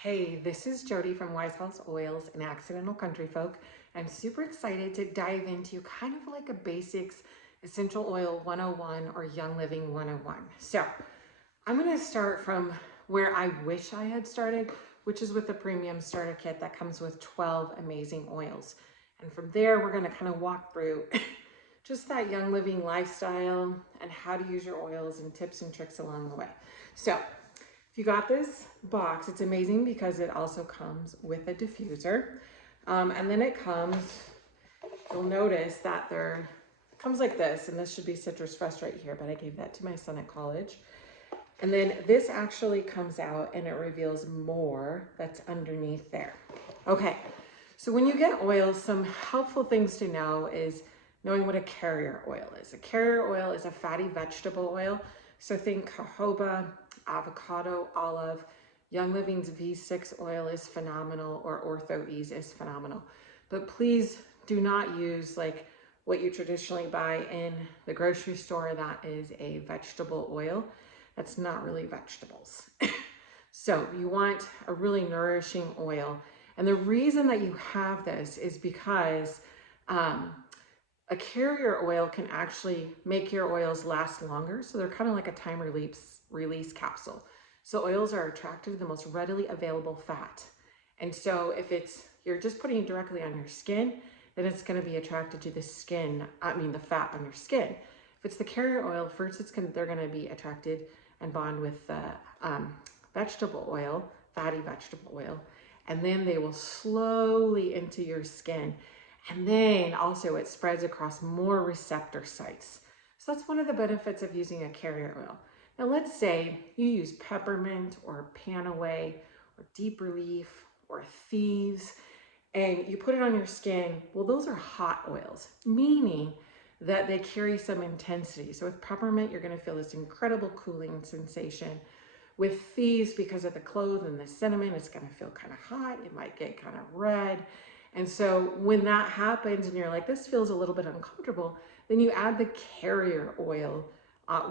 Hey, this is Jody from Wise House Oils and Accidental Country Folk. I'm super excited to dive into kind of like a basics essential oil 101 or Young Living 101. So I'm going to start from where I wish I had started, which is with the premium starter kit that comes with 12 amazing oils. And from there, we're going to kind of walk through just that Young Living lifestyle and how to use your oils and tips and tricks along the way. So if you got this box, it's amazing because it also comes with a diffuser. And then it comes, you'll notice that it comes like this, and this should be Citrus Fresh right here, but I gave that to my son at college. And then this actually comes out and it reveals more that's underneath there. Okay, so when you get oils, some helpful things to know is knowing what a carrier oil is. A carrier oil is a fatty vegetable oil. So think jojoba, avocado, olive. Young Living's V6 oil is phenomenal, or Ortho-Ease is phenomenal. But please do not use like what you traditionally buy in the grocery store. That is a vegetable oil. That's not really vegetables. So you want a really nourishing oil. And the reason that you have this is because a carrier oil can actually make your oils last longer. So they're kind of like a time release capsule. So oils are attracted to the most readily available fat. And so if you're just putting it directly on your skin, then it's going to be attracted to the fat on your skin. If it's the carrier oil, first they're going to be attracted and bond with the vegetable oil, fatty vegetable oil, and then they will slowly into your skin. And then also it spreads across more receptor sites. So that's one of the benefits of using a carrier oil. Now let's say you use peppermint or panaway or deep relief or thieves, and you put it on your skin. Well, those are hot oils, meaning that they carry some intensity. So with peppermint, you're going to feel this incredible cooling sensation. With thieves, because of the clove and the cinnamon, it's going to feel kind of hot. It might get kind of red. And so when that happens and you're like, this feels a little bit uncomfortable, then you add the carrier oil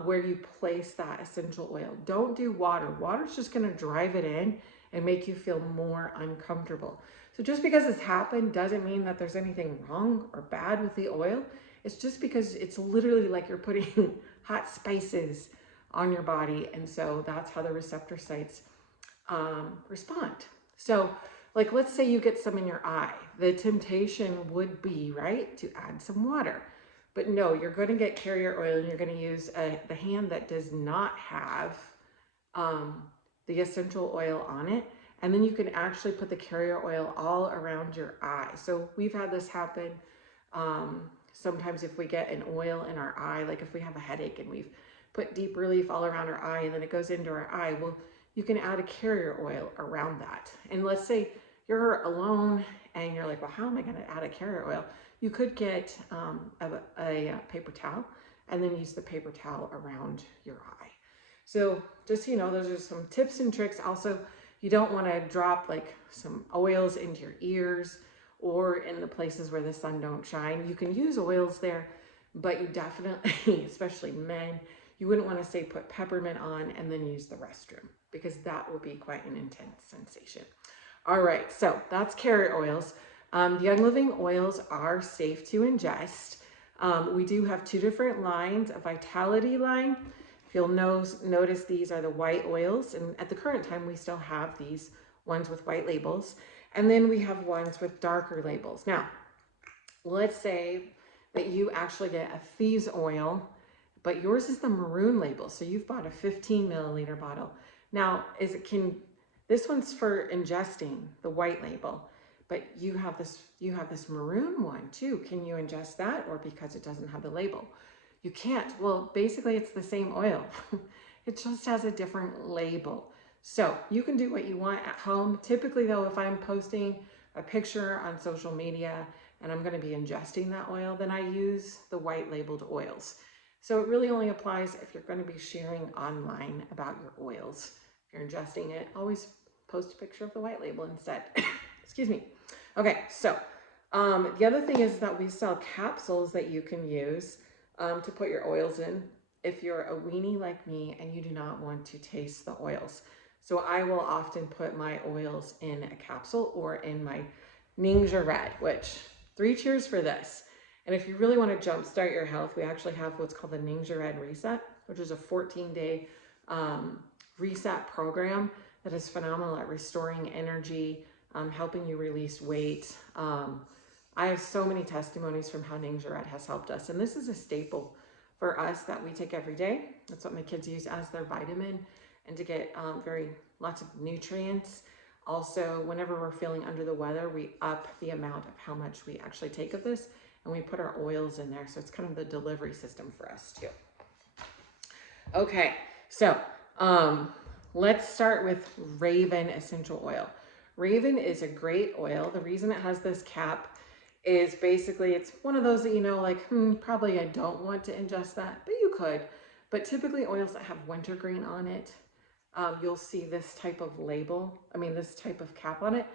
where you place that essential oil. Don't do water. Water's just going to drive it in and make you feel more uncomfortable. So just because it's happened doesn't mean that there's anything wrong or bad with the oil. It's just because it's literally like you're putting hot spices on your body. And so that's how the receptor sites respond. So like, let's say you get some in your eye. The temptation would be, right, to add some water. But no, you're going to get carrier oil and you're going to use the hand that does not have the essential oil on it. And then you can actually put the carrier oil all around your eye. So we've had this happen sometimes if we get an oil in our eye, like if we have a headache and we've put deep relief all around our eye and then it goes into our eye, well, you can add a carrier oil around that. And let's say you're alone and you're like, well, how am I going to add a carrier oil? You could get a paper towel and then use the paper towel around your eye. So just, those are some tips and tricks. Also, you don't want to drop like some oils into your ears or in the places where the sun don't shine. You can use oils there, but you definitely, especially men, you wouldn't want to say put peppermint on and then use the restroom because that will be quite an intense sensation. All right, so that's carrier oils. Young Living oils are safe to ingest. We do have two different lines, a Vitality line. If you'll notice, these are the white oils, and at the current time, we still have these ones with white labels. And then we have ones with darker labels. Now, let's say that you actually get a Thieves oil, but yours is the maroon label. So you've bought a 15 milliliter bottle. Now, this one's for ingesting, the white label, but you have this maroon one too. Can you ingest that, or because it doesn't have the label? You can't. Well, basically it's the same oil. It just has a different label. So you can do what you want at home. Typically though, if I'm posting a picture on social media and I'm going to be ingesting that oil, then I use the white labeled oils. So it really only applies if you're going to be sharing online about your oils. If you're ingesting it, always post a picture of the white label instead. Excuse me. Okay, so the other thing is that we sell capsules that you can use to put your oils in if you're a weenie like me and you do not want to taste the oils. So I will often put my oils in a capsule or in my Ninja Red, which 3 cheers for this. And if you really want to jumpstart your health, we actually have what's called the Ninja Red Reset, which is a 14-day reset program that is phenomenal at restoring energy, helping you release weight. I have so many testimonies from how Ninja Red has helped us. And this is a staple for us that we take every day. That's what my kids use as their vitamin and to get lots of nutrients. Also, whenever we're feeling under the weather, we up the amount of how much we actually take of this, and we put our oils in there. So it's kind of the delivery system for us too. Okay, so let's start with Raven essential oil. Raven is a great oil. The reason it has this cap is basically it's one of those that, you know, like, probably I don't want to ingest that, but you could. But typically oils that have wintergreen on it, you'll see this type of label, this type of cap on it.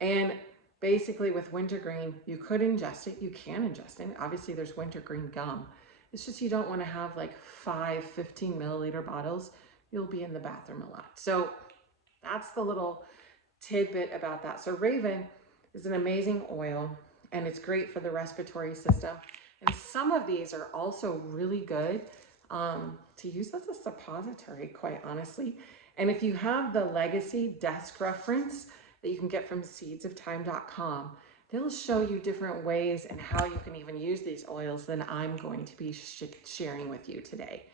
And basically with wintergreen, you could ingest it, you can ingest it. Obviously there's wintergreen gum. It's just you don't want to have like 5 15 milliliter bottles. You'll be in the bathroom a lot. So that's the little tidbit about that. So Raven is an amazing oil and it's great for the respiratory system. And some of these are also really good to use as a suppository, quite honestly. And if you have the Legacy desk reference that you can get from seedsoftime.com, they'll show you different ways and how you can even use these oils than I'm going to be sharing with you today.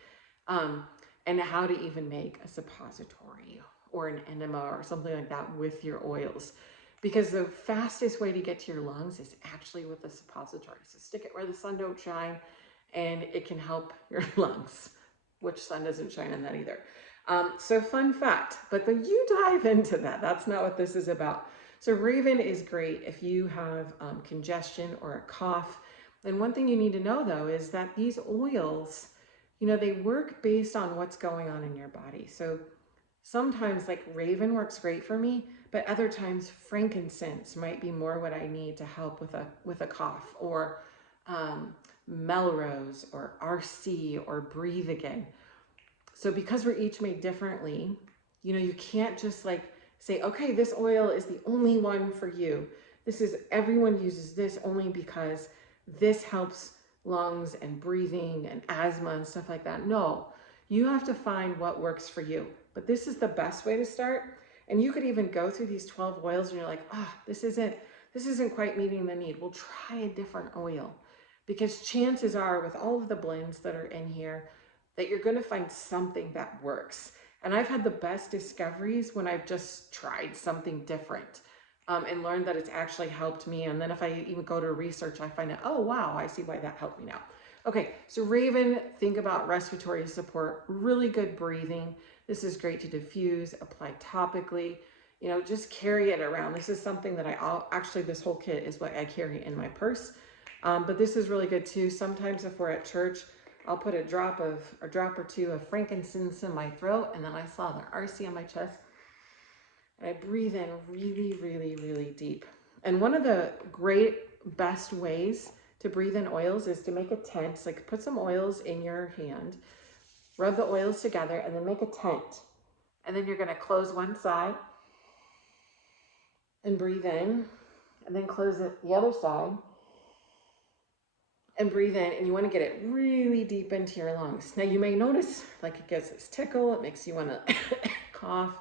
And how to even make a suppository or an enema or something like that with your oils. Because the fastest way to get to your lungs is actually with a suppository. So stick it where the sun don't shine and it can help your lungs, which sun doesn't shine on that either. So fun fact, but then you dive into that. That's not what this is about. So Raven is great if you have congestion or a cough. And one thing you need to know though is that these oils, you know, they work based on what's going on in your body. So sometimes like Raven works great for me, but other times frankincense might be more what I need to help with a cough, or Melrose or RC or Breathe Again. So because we're each made differently, you know, you can't just like say, okay, this oil is the only one for you. Everyone uses this only because this helps lungs and breathing and asthma and stuff like that. No, you have to find what works for you. But this is the best way to start. And you could even go through these 12 oils and you're like, this isn't quite meeting the need. We'll try a different oil. Because chances are with all of the blends that are in here, that you're going to find something that works. And I've had the best discoveries when I've just tried something different and learned that it's actually helped me. And then if I even go to research, I find out, oh, wow, I see why that helped me now. Okay, so Raven, think about respiratory support, really good breathing. This is great to diffuse, apply topically, you know, just carry it around. This is something that actually this whole kit is what I carry in my purse. But this is really good too. Sometimes if we're at church, I'll put a drop or two of frankincense in my throat, and then I saw the RC on my chest. And I breathe in really, really, really deep. And one of the best ways to breathe in oils is to make a tent. Like put some oils in your hand, rub the oils together, and then make a tent. And then you're going to close one side and breathe in, and then close it the other side and breathe in, and you want to get it really deep into your lungs. Now you may notice like it gets this tickle, it makes you want to cough,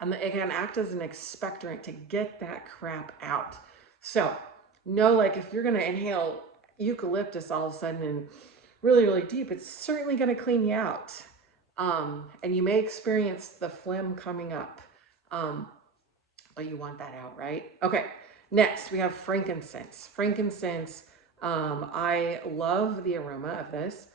and it can act as an expectorant to get that crap out. So know, like if you're going to inhale eucalyptus all of a sudden and really, really deep, it's certainly going to clean you out. And you may experience the phlegm coming up, but you want that out, right? Okay, next we have frankincense. Frankincense, I love the aroma of this.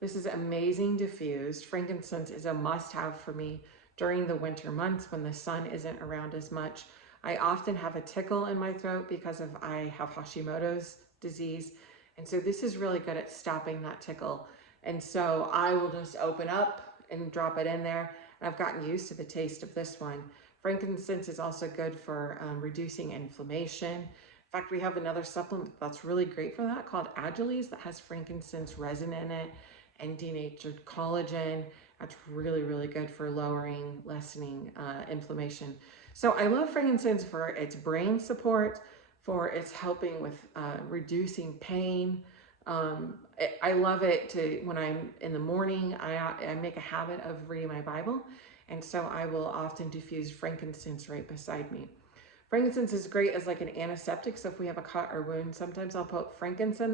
This is amazing diffused. Frankincense is a must-have for me during the winter months when the sun isn't around as much. I often have a tickle in my throat because I have Hashimoto's disease. And so this is really good at stopping that tickle. And so I will just open up and drop it in there. And I've gotten used to the taste of this one. Frankincense is also good for reducing inflammation. In fact, we have another supplement that's really great for that called Agiles that has frankincense resin in it and denatured collagen. That's really, really good for lowering, lessening inflammation. So I love frankincense for its brain support, for its helping with reducing pain. I love it to, when I'm in the morning, I make a habit of reading my Bible. And so I will often diffuse frankincense right beside me. Frankincense is great as like an antiseptic. So if we have a cut or wound, sometimes I'll put frankincense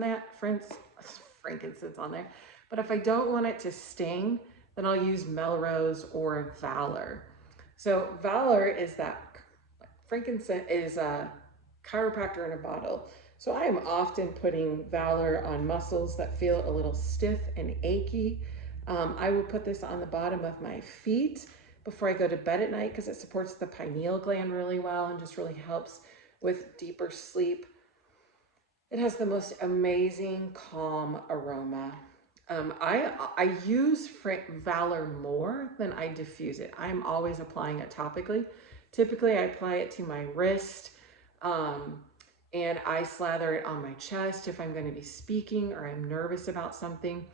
on there. But if I don't want it to sting, then I'll use Melrose or Valor. So Valor is that, frankincense is a chiropractor in a bottle. So I am often putting Valor on muscles that feel a little stiff and achy. I will put this on the bottom of my feet before I go to bed at night because it supports the pineal gland really well and just really helps with deeper sleep. It has the most amazing calm aroma. I use Valor more than I diffuse it. I'm always applying it topically. Typically, I apply it to my wrist, and I slather it on my chest if I'm going to be speaking or I'm nervous about something.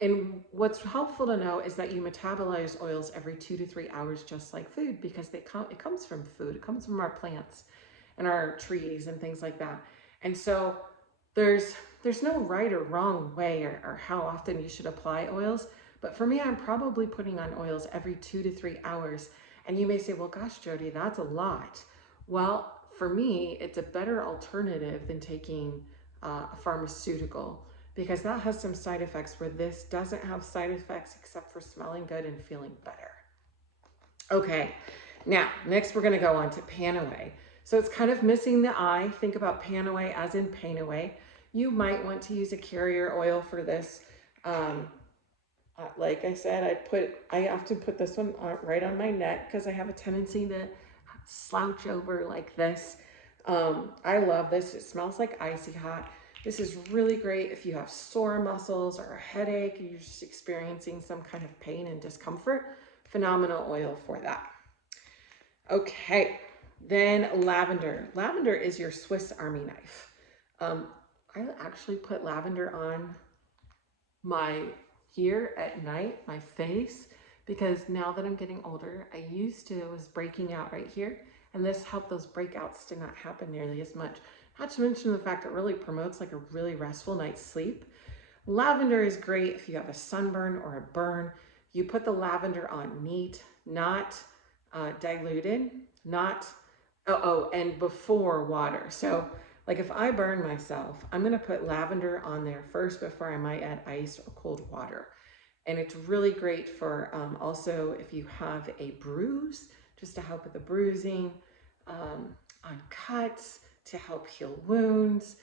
And what's helpful to know is that you metabolize oils every 2 to 3 hours, just like food, because it comes from food. It comes from our plants and our trees and things like that. And so there's no right or wrong way or how often you should apply oils. But for me, I'm probably putting on oils every 2 to 3 hours. And you may say, well, gosh, Jody, that's a lot. Well, for me, it's a better alternative than taking a pharmaceutical, because that has some side effects where this doesn't have side effects except for smelling good and feeling better. Okay, now, next we're gonna go on to Panaway. So it's kind of missing the I. Think about Panaway as in pain away. You might want to use a carrier oil for this. Like I said, I often put this one right on my neck because I have a tendency to slouch over like this. I love this. It smells like icy hot. This is really great if you have sore muscles or a headache, and you're just experiencing some kind of pain and discomfort. Phenomenal oil for that. Okay, then lavender. Lavender is your Swiss Army knife. I actually put lavender on my here at night, my face, because now that I'm getting older, I was breaking out right here, and this helped those breakouts to not happen nearly as much. Not to mention the fact it really promotes like a really restful night's sleep. Lavender is great if you have a sunburn or a burn. You put the lavender on neat, not diluted, and before water. So like if I burn myself, I'm gonna put lavender on there first before I might add ice or cold water. And it's really great for also if you have a bruise, just to help with the bruising, on cuts, to help heal wounds.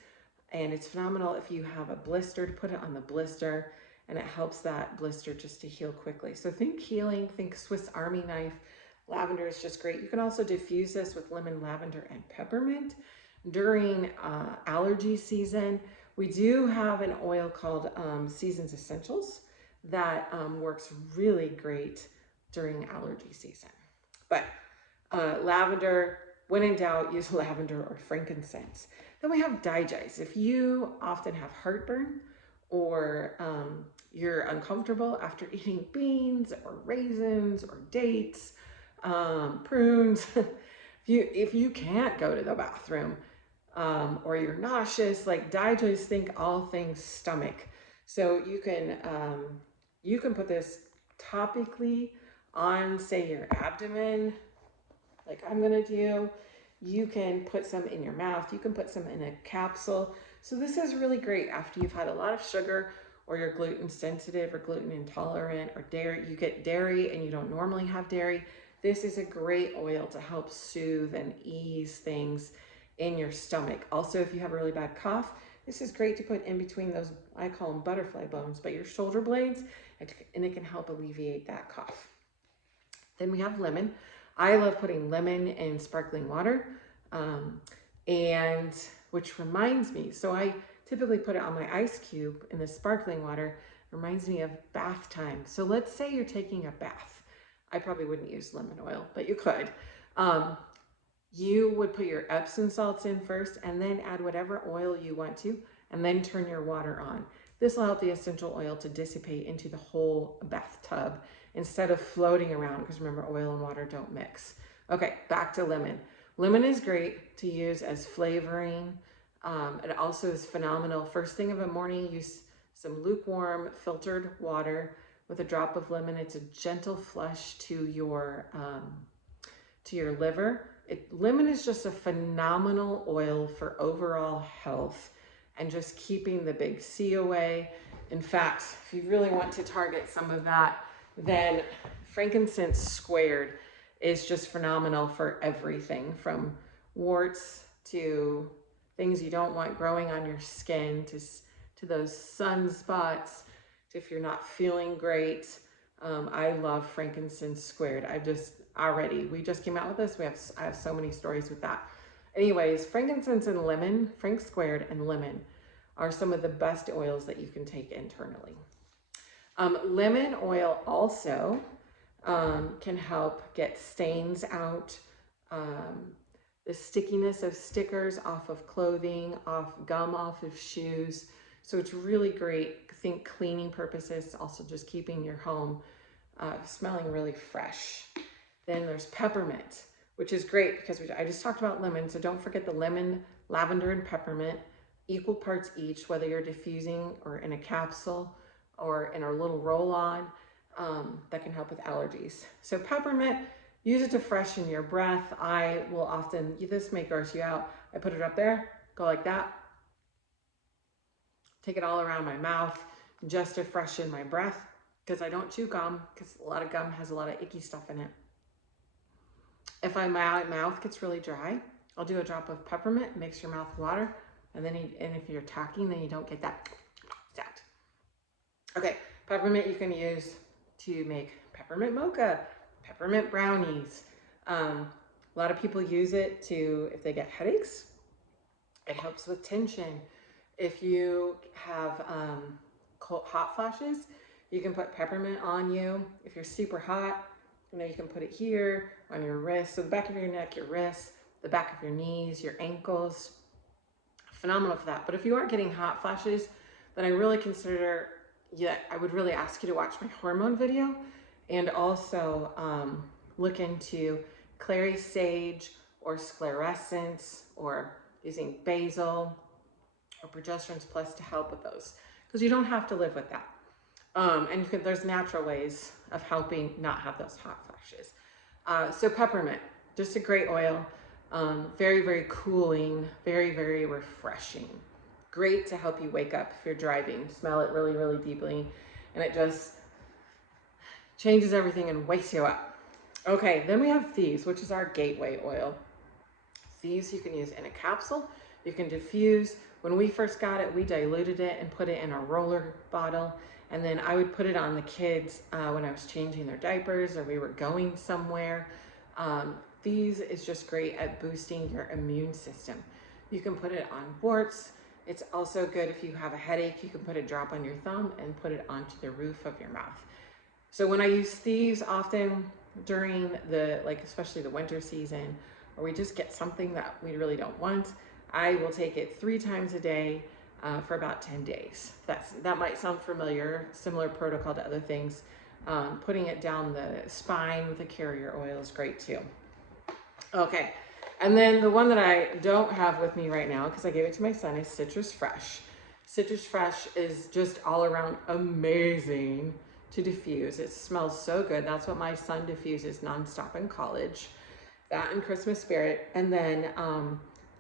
And it's phenomenal if you have a blister, to put it on the blister, and it helps that blister just to heal quickly. So think healing, think Swiss Army knife. Lavender is just great. You can also diffuse this with lemon, lavender, and peppermint. During allergy season, we do have an oil called Seasons Essentials that works really great during allergy season. But lavender, when in doubt, use lavender or frankincense. Then we have digests. If you often have heartburn or you're uncomfortable after eating beans or raisins or dates, prunes, if you can't go to the bathroom or you're nauseous, like digest, think all things stomach. So you can put this topically on, say, your abdomen, like I'm gonna do. You can put some in your mouth. You can put some in a capsule. So this is really great after you've had a lot of sugar, or you're gluten sensitive or gluten intolerant, or dairy. You get dairy and you don't normally have dairy. This is a great oil to help soothe and ease things in your stomach. Also, if you have a really bad cough, this is great to put in between those, I call them butterfly bones, but your shoulder blades, and it can help alleviate that cough. Then we have lemon. I love putting lemon in sparkling water, and which reminds me, so I typically put it on my ice cube in the sparkling water. Reminds me of bath time. So let's say you're taking a bath. I probably wouldn't use lemon oil, but you could. You would put your Epsom salts in first and then add whatever oil you want to, and then turn your water on. This will help the essential oil to dissipate into the whole bathtub instead of floating around, because remember, oil and water don't mix. Okay, back to lemon. Lemon is great to use as flavoring. It also is phenomenal. First thing of the morning, use some lukewarm filtered water with a drop of lemon. It's a gentle flush to your liver. Lemon is just a phenomenal oil for overall health and just keeping the big C away. In fact, if you really want to target some of that, then frankincense squared is just phenomenal for everything from warts to things you don't want growing on your skin to those sunspots, to if you're not feeling great. I love frankincense squared. We just came out with this. I have so many stories with that. Anyways, frankincense and lemon, frank squared and lemon are some of the best oils that you can take internally. Lemon oil also can help get stains out, the stickiness of stickers off of clothing, gum off of shoes. So it's really great. I think cleaning purposes, also just keeping your home smelling really fresh. Then there's peppermint, which is great because I just talked about lemon. So don't forget the lemon, lavender, and peppermint, equal parts each, whether you're diffusing or in a capsule or in a little roll-on, that can help with allergies. So peppermint, use it to freshen your breath. I will often, this may gross you out, I put it up there, go like that, take it all around my mouth just to freshen my breath, because I don't chew gum, because a lot of gum has a lot of icky stuff in it. If my mouth gets really dry, I'll do a drop of peppermint, makes your mouth water, and if you're talking, then you don't get that sound. Okay, peppermint you can use to make peppermint mocha, peppermint brownies. A lot of people use it if they get headaches. It helps with tension. If you have hot flashes, you can put peppermint on you. If you're super hot, you can put it here on your wrist, so the back of your neck, your wrists, the back of your knees, your ankles. Phenomenal for that. But if you are getting hot flashes, then I really consider, I would really ask you to watch my hormone video, and also look into clary sage or sclerescence, or using basil or progesterones plus to help with those, because you don't have to live with that. And there's natural ways of helping not have those hot flashes. So peppermint, just a great oil. Very, very cooling, very, very refreshing. Great to help you wake up if you're driving. Smell it really, really deeply, and it just changes everything and wakes you up. Okay, then we have Thieves, which is our gateway oil. Thieves you can use in a capsule. You can diffuse. When we first got it, we diluted it and put it in a roller bottle. And then I would put it on the kids when I was changing their diapers or we were going somewhere. Thieves is just great at boosting your immune system. You can put it on warts. It's also good if you have a headache. You can put a drop on your thumb and put it onto the roof of your mouth. So when I use Thieves often during especially the winter season, or we just get something that we really don't want, I will take it 3 times a day for about 10 days. That might sound familiar, similar protocol to other things. Putting it down the spine with a carrier oil is great too. Okay, and then the one that I don't have with me right now, because I gave it to my son, is Citrus Fresh. Citrus Fresh is just all around amazing to diffuse. It smells so good. That's what my son diffuses nonstop in college. That and Christmas Spirit. And then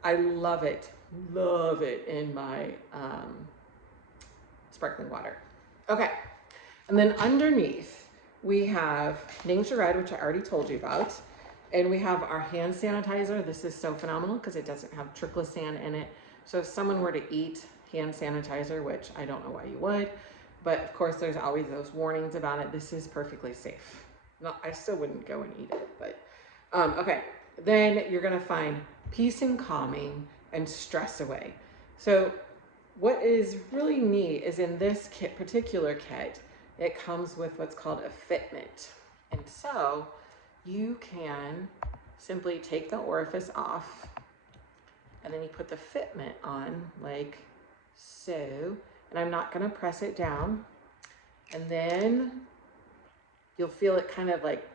I love it in my sparkling water. Okay, and then underneath we have Ningxia Red, which I already told you about. And we have our hand sanitizer. This is so phenomenal because it doesn't have triclosan in it. So if someone were to eat hand sanitizer, which I don't know why you would, but of course there's always those warnings about it, this is perfectly safe. No, I still wouldn't go and eat it, but okay. Then you're gonna find peace and calming and stress away. So what is really neat is in this particular kit, it comes with what's called a fitment. And so you can simply take the orifice off, and then you put the fitment on like so. And I'm not gonna press it down. And then you'll feel it kind of like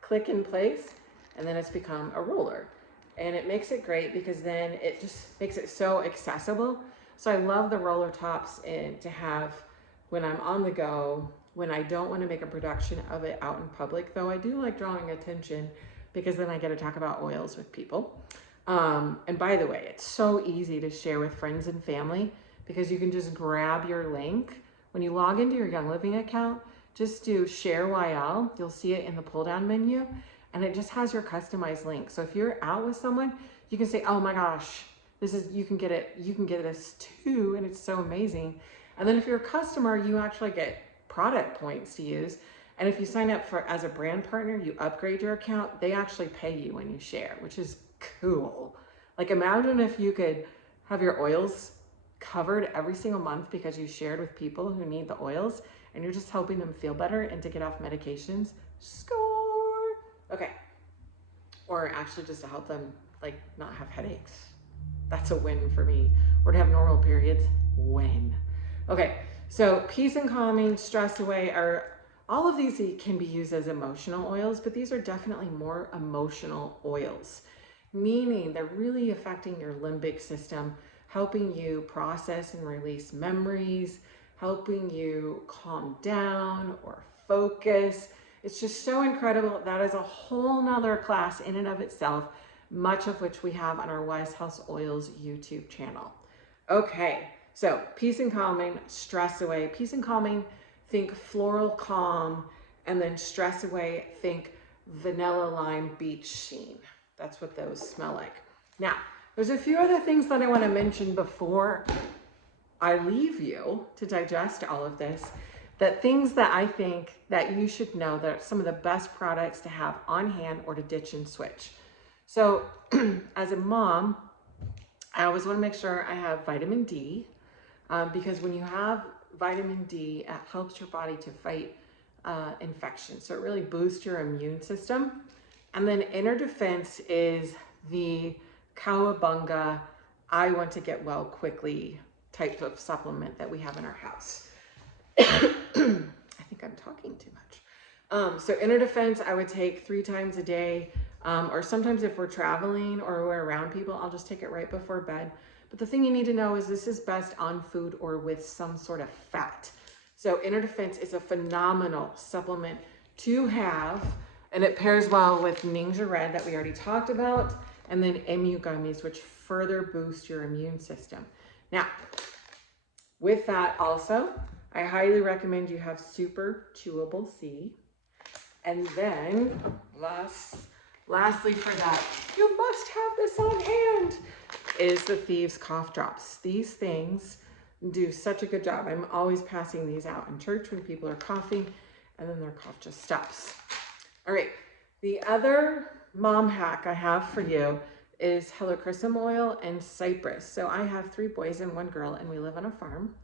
click in place, and then it's become a roller. And it makes it great because then it just makes it so accessible. So I love the roller tops to have when I'm on the go, when I don't want to make a production of it out in public, though I do like drawing attention because then I get to talk about oils with people. And by the way, it's so easy to share with friends and family because you can just grab your link. When you log into your Young Living account, just do share YL. You'll see it in the pull down menu and it just has your customized link. So if you're out with someone, you can say, oh my gosh, you can get this too. And it's so amazing. And then if you're a customer, you actually get product points to use. And if you sign up as a brand partner, you upgrade your account, they actually pay you when you share, which is cool. Like imagine if you could have your oils covered every single month because you shared with people who need the oils and you're just helping them feel better and to get off medications. Score. Okay. Or actually just to help them like not have headaches. That's a win for me. Or to have normal periods. Win. Okay. So peace and calming, stress away all of these can be used as emotional oils, but these are definitely more emotional oils, meaning they're really affecting your limbic system, helping you process and release memories, helping you calm down or focus. It's just so incredible. That is a whole nother class in and of itself, much of which we have on our Wise House Oils YouTube channel. Okay, so peace and calming, stress away. Peace and calming, think floral calm, and then stress away, think vanilla lime beach sheen. That's what those smell like. Now, there's a few other things that I want to mention before I leave you to digest all of this, that things that I think that you should know that are some of the best products to have on hand or to ditch and switch. So as a mom, I always want to make sure I have vitamin D because when you have vitamin D, it helps your body to fight infection. So it really boosts your immune system. And then inner defense is the cowabunga, I want to get well quickly type of supplement that we have in our house. I think I'm talking too much. So inner defense, I would take 3 times a day, or sometimes if we're traveling or we're around people, I'll just take it right before bed. But the thing you need to know is this is best on food or with some sort of fat. So inner defense is a phenomenal supplement to have, and it pairs well with Ninja Red that we already talked about, and then Emu gummies, which further boost your immune system. Now, with that also, I highly recommend you have super chewable C. And then lastly for that, you must have this on hand, is the Thieves Cough Drops. These things do such a good job. I'm always passing these out in church when people are coughing and then their cough just stops. All right, the other mom hack I have for you is helichrysum oil and cypress. So I have 3 boys and 1 girl and we live on a farm,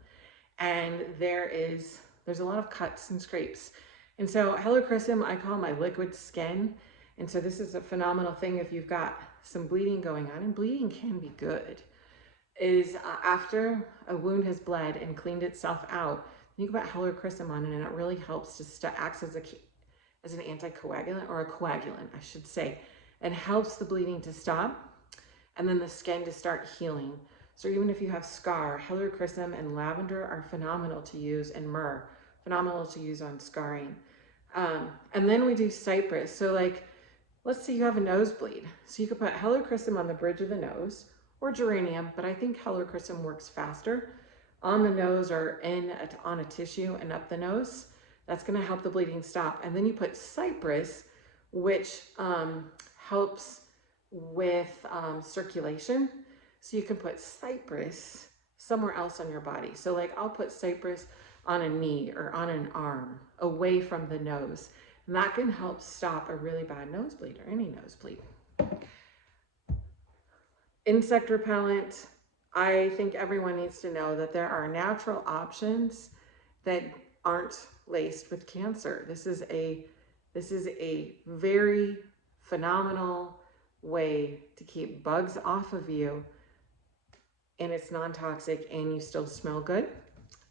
and there's a lot of cuts and scrapes. And so helichrysum, I call my liquid skin. And so this is a phenomenal thing if you've got some bleeding going on, and bleeding can be good, is after a wound has bled and cleaned itself out, you can put helichrysum on it and it really helps to act as an anticoagulant, or a coagulant, I should say, and helps the bleeding to stop and then the skin to start healing. So even if you have scar, helichrysum and lavender are phenomenal to use, and myrrh, phenomenal to use on scarring. And then we do cypress. So like, let's say you have a nosebleed. So you could put helichrysum on the bridge of the nose, or geranium, but I think helichrysum works faster on the nose or on a tissue and up the nose. That's going to help the bleeding stop. And then you put cypress, which helps with circulation. So you can put cypress somewhere else on your body. So like I'll put cypress on a knee or on an arm away from the nose. And that can help stop a really bad nosebleed or any nosebleed. Insect repellent. I think everyone needs to know that there are natural options that aren't laced with cancer. This is a very phenomenal way to keep bugs off of you, and it's non-toxic and you still smell good.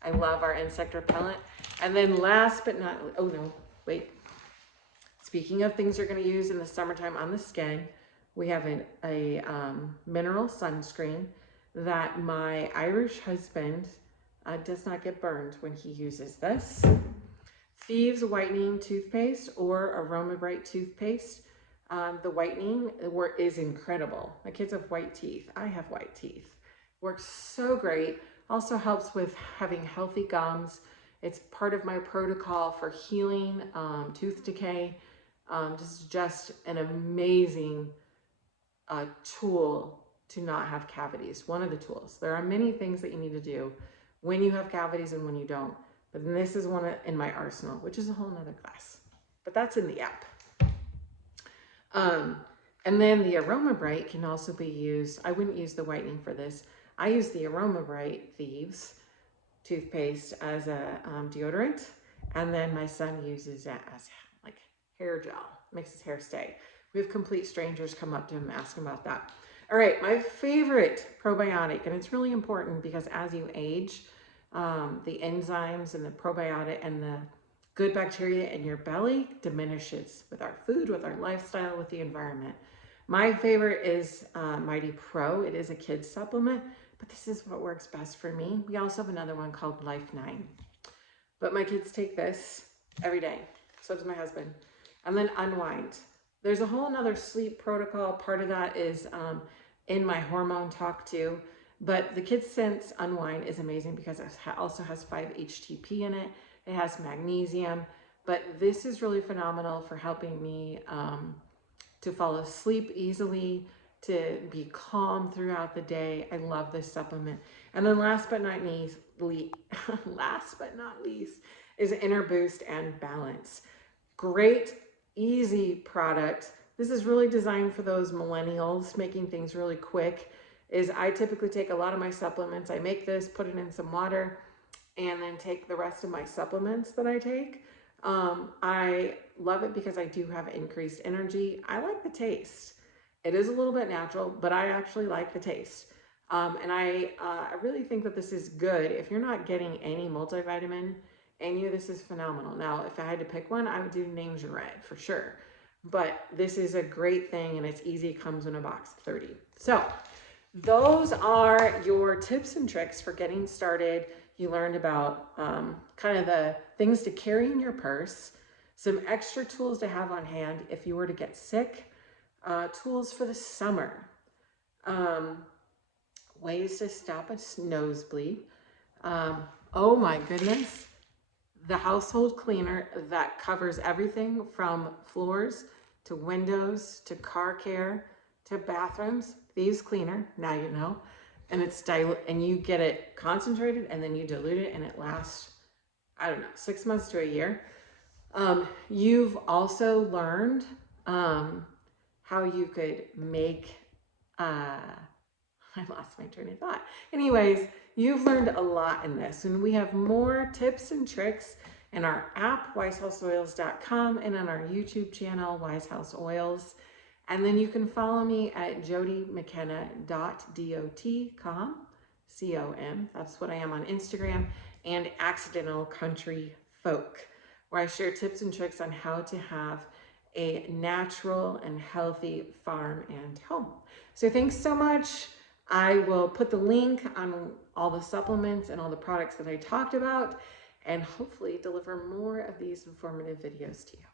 I love our insect repellent. And then last but not, oh no, wait. Speaking of things you're going to use in the summertime on the skin, we have a mineral sunscreen that my Irish husband does not get burned when he uses this. Thieves whitening toothpaste or Aroma Bright toothpaste. The whitening is incredible. My kids have white teeth. I have white teeth. Works so great. Also helps with having healthy gums. It's part of my protocol for healing tooth decay. Just an amazing tool to not have cavities. One of the tools. There are many things that you need to do when you have cavities and when you don't. But this is one in my arsenal, which is a whole nother class. But that's in the app. And then the Aroma Bright can also be used. I wouldn't use the whitening for this. I use the Aroma Bright Thieves toothpaste as a deodorant. And then my son uses it as like hair gel, makes his hair stay. We have complete strangers come up to him, ask him about that. All right, my favorite probiotic, and it's really important because as you age, the enzymes and the probiotic and the good bacteria in your belly diminishes with our food, with our lifestyle, with the environment. My favorite is Mighty Pro. It is a kid's supplement, but this is what works best for me. We also have another one called Life 9. But my kids take this every day. So does my husband. And then Unwind. There's a whole another sleep protocol. Part of that is in my hormone talk too. But the Kids Sense Unwind is amazing because it also has 5-HTP in it. It has magnesium, but this is really phenomenal for helping me to fall asleep easily, to be calm throughout the day. I love this supplement. And then last but not least is Inner Boost and Balance. Great, easy product. This is really designed for those millennials making things really quick. I typically take a lot of my supplements. I make this, put it in some water, and then take the rest of my supplements that I take. I love it because I do have increased energy. I like the taste. It is a little bit natural, but I actually like the taste. And I really think that this is good. If you're not getting any multivitamin in you, this is phenomenal. Now, if I had to pick one, I would do Nature Red for sure. But this is a great thing and it's easy. It comes in a box of 30. So those are your tips and tricks for getting started. You learned about kind of the things to carry in your purse, some extra tools to have on hand if you were to get sick, tools for the summer, ways to stop a nosebleed. Oh my goodness, the household cleaner that covers everything from floors to windows to car care to bathrooms. Thieves Cleaner, now you know. And it's and you get it concentrated and then you dilute it and it lasts, I don't know, 6 months to a year. You've also learned how you could make, I lost my train of thought. Anyways, you've learned a lot in this, and we have more tips and tricks in our app, wisehouseoils.com, and on our YouTube channel, Wise House Oils. And then you can follow me at jodymckenna.dot.com, C-O-M, that's what I am on Instagram, and Accidental Country Folk, where I share tips and tricks on how to have a natural and healthy farm and home. So thanks so much. I will put the link on all the supplements and all the products that I talked about, and hopefully deliver more of these informative videos to you.